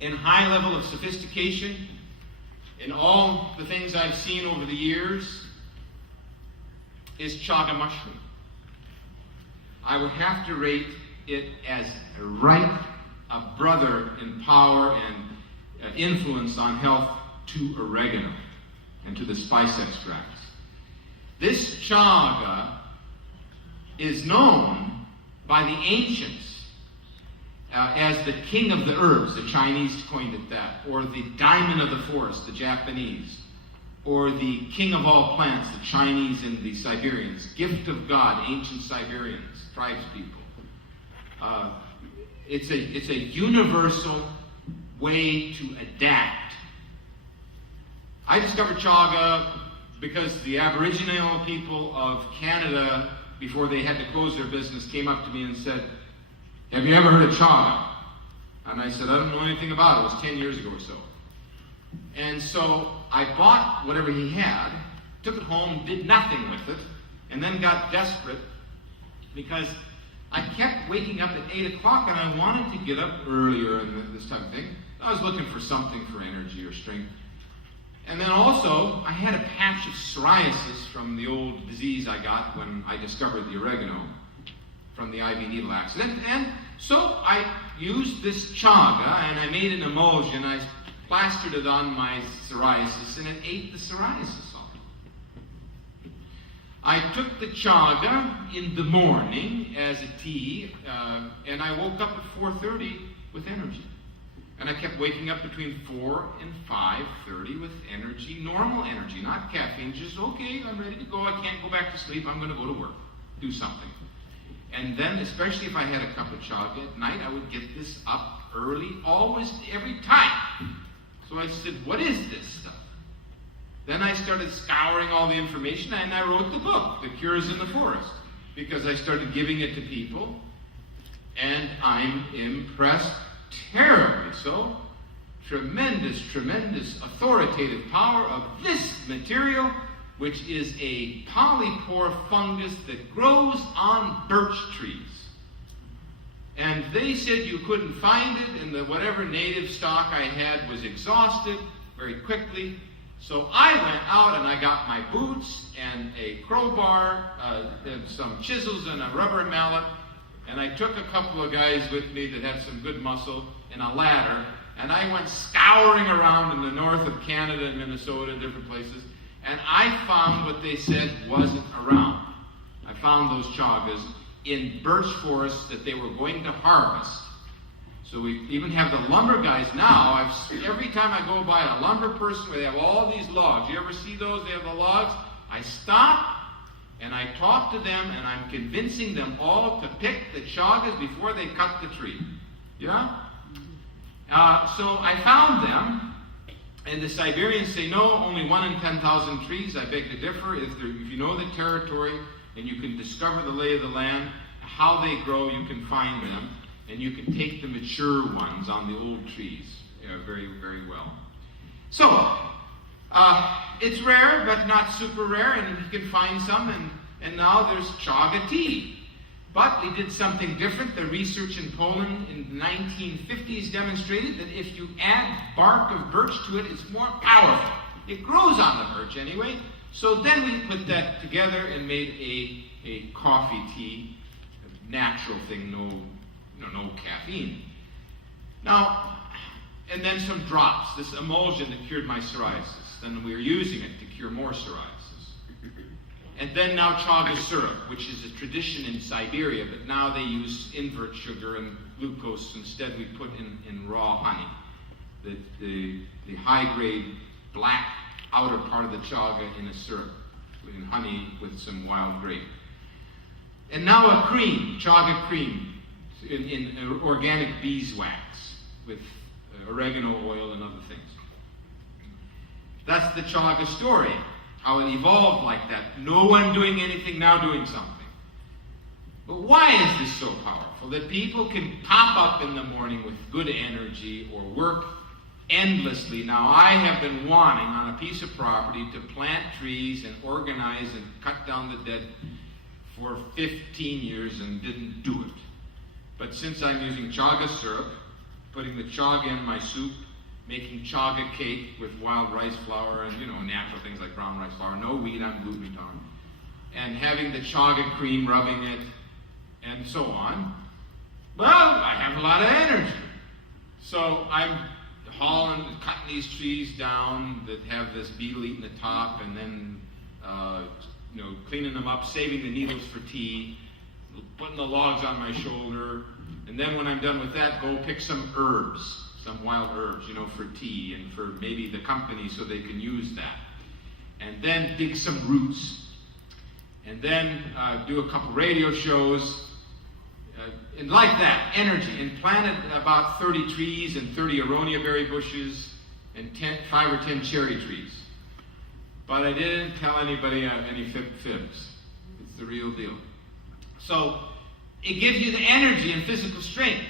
and high level of sophistication in all the things I've seen over the years is chaga mushroom. I would have to rate it as right a brother in power and influence on health to oregano and to the spice extracts. This chaga is known by the ancients as the king of the herbs. The Chinese coined it that, or the diamond of the forest, the Japanese, or the king of all plants, the Chinese and the Siberians, gift of God, ancient Siberians, tribespeople. It's a universal way to adapt. I discovered chaga because the Aboriginal people of Canada, before they had to close their business, came up to me and said, "Have you ever heard of chaga?" And I said, "I don't know anything about it. It was 10 years ago or so." And so I bought whatever he had, took it home, did nothing with it, and then got desperate because I kept waking up at 8 o'clock and I wanted to get up earlier and this type of thing. I was looking for something for energy or strength. And then also, I had a patch of psoriasis from the old disease I got when I discovered the oregano from the IV needle accident. And so I used this chaga and I made an emulsion. I plastered it on my psoriasis and it ate the psoriasis off. I took the chaga in the morning as a tea, and I woke up at 4:30 with energy. And I kept waking up between 4 and 5:30 with energy, normal energy, not caffeine, just, okay, I'm ready to go, I can't go back to sleep, I'm going to go to work, do something. And then, especially if I had a cup of chaga at night, I would get this up early, always, every time. So I said, what is this stuff? Then I started scouring all the information, and I wrote the book, The Cures in the Forest, because I started giving it to people, and I'm impressed terribly so. Tremendous, tremendous authoritative power of this material, which is a polypore fungus that grows on birch trees. And they said you couldn't find it, and the whatever native stock I had was exhausted very quickly. So I went out and I got my boots and a crowbar, and some chisels and a rubber mallet, and I took a couple of guys with me that had some good muscle and a ladder, and I went scouring around in the north of Canada and Minnesota and different places, and I found what they said wasn't around. I found those chagas in birch forests that they were going to harvest. So we even have the lumber guys now. Every time I go by a lumber person where they have all these logs, you ever see those? They have the logs. I stop and I talk to them, and I'm convincing them all to pick the chagas before they cut the tree. Yeah? So I found them, and the Siberians say, no, only 1 in 10,000 trees. I beg to differ. If you know the territory and you can discover the lay of the land, how they grow, you can find them, and you can take the mature ones on the old trees very, very well. So, it's rare, but not super rare, and you can find some, and now there's chaga tea. But we did something different. The research in Poland in the 1950s demonstrated that if you add bark of birch to it, it's more powerful. It grows on the birch anyway. So then we put that together and made a coffee tea, a natural thing, no caffeine. Now, and then some drops, this emulsion that cured my psoriasis. Then we were using it to cure more psoriasis. And then now chaga syrup, which is a tradition in Siberia, but now they use invert sugar and glucose. Instead, we put in raw honey, the high-grade black outer part of the chaga in a syrup, in honey with some wild grape. And now a cream, chaga cream, in organic beeswax with oregano oil and other things. That's the chaga story, how it evolved like that. No one doing anything, now doing something. But why is this so powerful? That people can pop up in the morning with good energy or work endlessly. Now, I have been wanting on a piece of property to plant trees and organize and cut down the dead for 15 years and didn't do it. But since I'm using chaga syrup, putting the chaga in my soup, making chaga cake with wild rice flour and, natural things like brown rice flour, no wheat, I'm gluten intolerant, and having the chaga cream, rubbing it, and so on. Well, I have a lot of energy. So I'm cutting these trees down that have this beetle eating the top, and then cleaning them up, saving the needles for tea, putting the logs on my shoulder, and then when I'm done with that, go pick some herbs, some wild herbs, for tea and for maybe the company so they can use that. And then dig some roots. And then do a couple radio shows. And like that, energy. And planted about 30 trees and 30 aronia berry bushes and 5 or 10 cherry trees. But I didn't tell anybody I have any fibs. It's the real deal. So it gives you the energy and physical strength.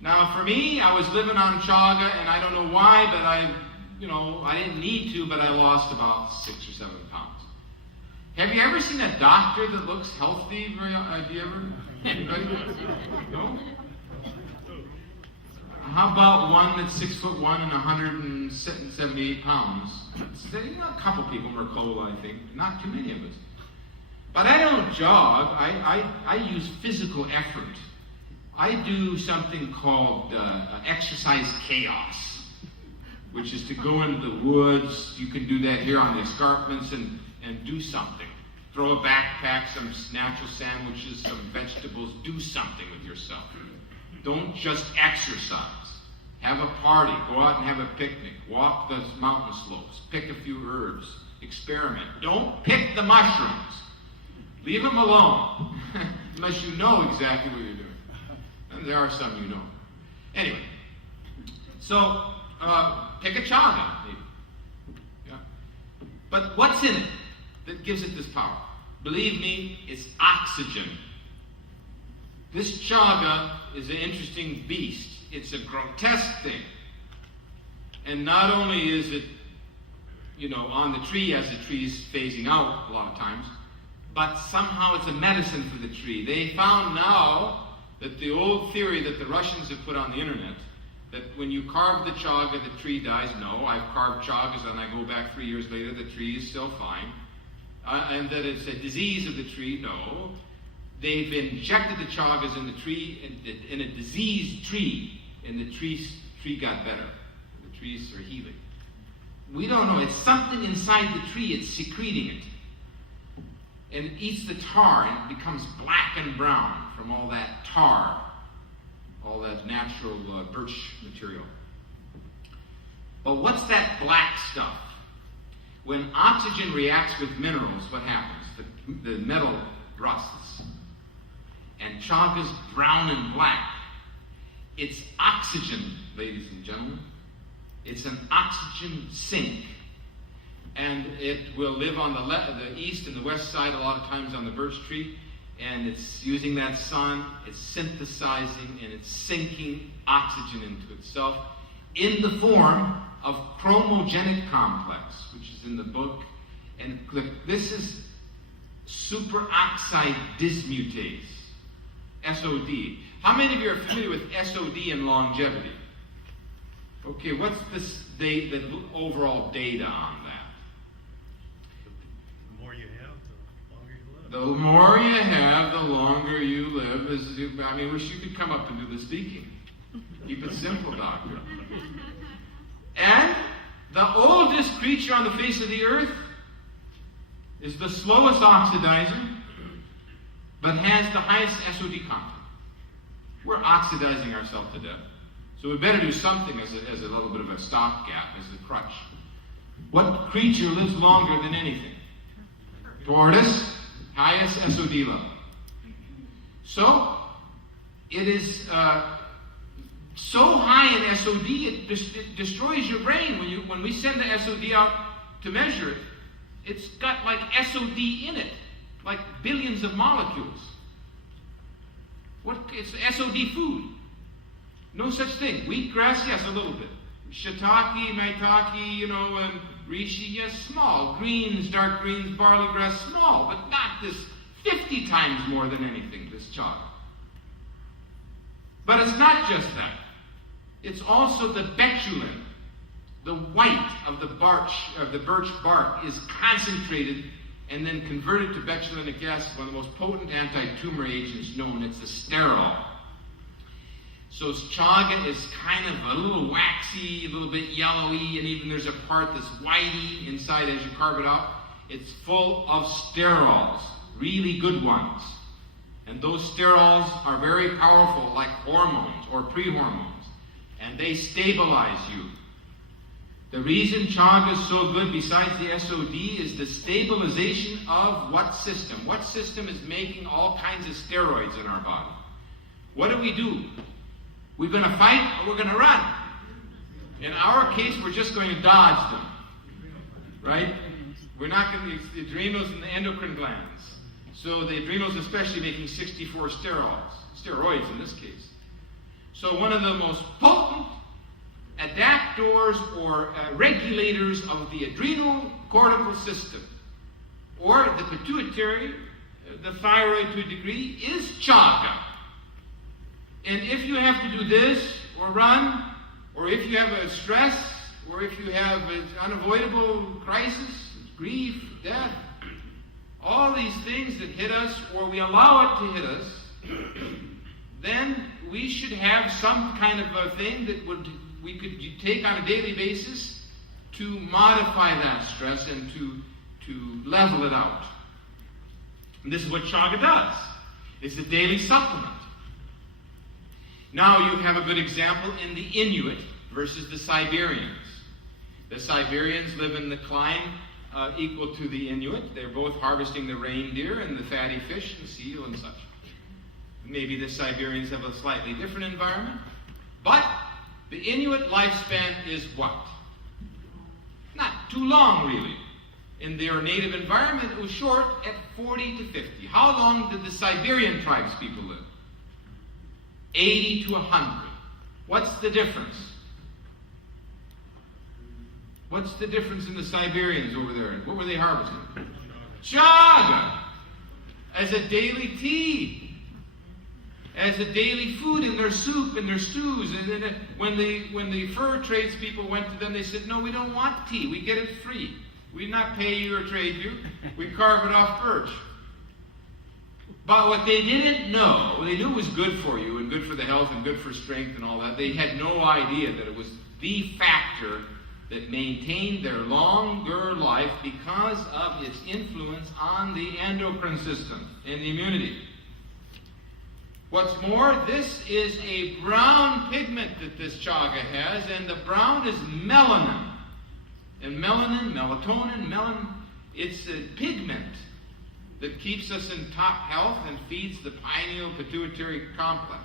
Now for me, I was living on chaga, and I don't know why, but I didn't need to, but I lost about 6 or 7 pounds. Have you ever seen a doctor that looks healthy? Have you ever? Anybody? No? How about one that's 6'1" and 178 pounds? A couple people, Mercola, I think. Not too many of us. But I don't jog. I use physical effort. I do something called exercise chaos, which is to go into the woods. You can do that here on the escarpments and do something. Throw a backpack, some natural sandwiches, some vegetables. Do something with yourself. Don't just exercise. Have a party. Go out and have a picnic. Walk the mountain slopes. Pick a few herbs. Experiment. Don't pick the mushrooms. Leave them alone. Unless you know exactly what you're doing. And there are some you know. Anyway. So, pick a chaga. Maybe. Yeah. But what's in it that gives it this power? Believe me, it's oxygen. This chaga is an interesting beast. It's a grotesque thing. And not only is it, on the tree as the tree's phasing out a lot of times, but somehow it's a medicine for the tree. They found now that the old theory that the Russians have put on the internet, that when you carve the chaga, the tree dies. No, I've carved chagas and I go back 3 years later, the tree is still fine. And that it's a disease of the tree. No. They've injected the chagas in the tree, in a diseased tree, and the tree got better. The trees are healing. We don't know. It's something inside the tree. It's secreting it. And it eats the tar, and it becomes black and brown from all that tar, all that natural birch material. But what's that black stuff? When oxygen reacts with minerals, what happens? The metal rusts. And chaga's brown and black. It's oxygen, ladies and gentlemen. It's an oxygen sink. And it will live on the east and the west side, a lot of times on the birch tree. And it's using that sun, it's synthesizing, and it's sinking oxygen into itself in the form of chromogenic complex, which is in the book. And this is superoxide dismutase, SOD. How many of you are familiar with SOD and longevity? Okay, what's the overall data on that? The more you have, the longer you live. The more you have, the longer you live. I wish you could come up and do the speaking. Keep it simple, doctor. And the oldest creature on the face of the earth is the slowest oxidizer, but has the highest SOD content. We're oxidizing ourselves to death. So we better do something as a little bit of a stopgap, as a crutch. What creature lives longer than anything? Tortoise, highest SOD level. So, it is so high in SOD, it destroys your brain. When we send the SOD out to measure it, it's got like SOD in it, like billions of molecules. It's SOD food. No such thing. Wheatgrass, yes, a little bit. Shiitake, maitake, and reishi, yes, small. Greens, dark greens, barley grass, small, but not this 50 times more than anything, this chaga. But it's not just that. It's also the betulin. The white of the birch bark is concentrated and then converted to betulinic acid, one of the most potent anti-tumor agents known. It's a sterol. So chaga is kind of a little waxy, a little bit yellowy, and even there's a part that's whitey inside as you carve it out. It's full of sterols, really good ones. And those sterols are very powerful, like hormones or pre-hormones, and they stabilize you. The reason chaga is so good, besides the SOD, is the stabilization of what system? What system is making all kinds of steroids in our body? What do? We're going to fight or we're going to run. In our case, we're just going to dodge them. Right? We're not going to, it's the adrenals and the endocrine glands. So the adrenals especially making 64 steroids in this case. So one of the most potent adaptors or regulators of the adrenal cortical system, or the pituitary, the thyroid to a degree, is chaga. And if you have to do this, or run, or if you have a stress, or if you have an unavoidable crisis, grief, death, all these things that hit us, or we allow it to hit us, then we should have some kind of a thing that we could take on a daily basis to modify that stress and to level it out. And this is what chaga does. It's a daily supplement. Now you have a good example in the Inuit versus the Siberians. The Siberians live in the climate equal to the Inuit. They're both harvesting the reindeer and the fatty fish and seal and such. Maybe the Siberians have a slightly different environment. But the Inuit lifespan is what? Not too long, really. In their native environment, it was short at 40 to 50. How long did the Siberian tribes people live? 80 to 100. What's the difference? What's the difference in the Siberians over there? What were they harvesting? Chaga! As a daily tea. As a daily food in their soup and their stews. And then when the fur tradespeople went to them, they said, no, we don't want tea. We get it free. We not pay you or trade you. We carve it off birch. But what they didn't know, they knew it was good for you and good for the health and good for strength and all that. They had no idea that it was the factor that maintained their longer life because of its influence on the endocrine system and the immunity. What's more, this is a brown pigment that this chaga has, and the brown is melanin. And melanin, melatonin, it's a pigment that keeps us in top health and feeds the pineal pituitary complex.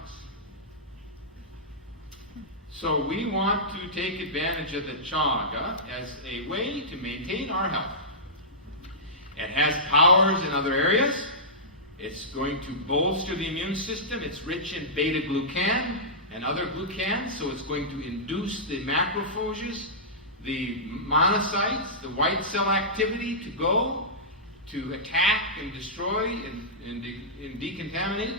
So we want to take advantage of the chaga as a way to maintain our health. It has powers in other areas. It's going to bolster the immune system. It's rich in beta-glucan and other glucans, so it's going to induce the macrophages, the monocytes, the white cell activity to go to attack and destroy and decontaminate.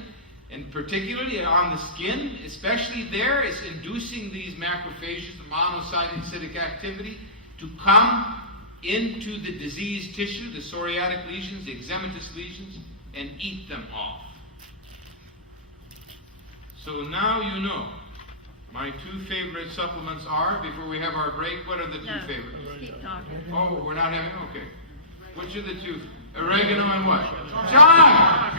And particularly on the skin, especially there, it's inducing these macrophages, the monocyte-acidic activity, to come into the diseased tissue, the psoriatic lesions, the eczematous lesions, and eat them off. So now you know. My two favorite supplements are, before we have our break, what are the two favorites? Just keep talking. Oh, we're not having, okay. Which are the two? Oregano and what? Chaga!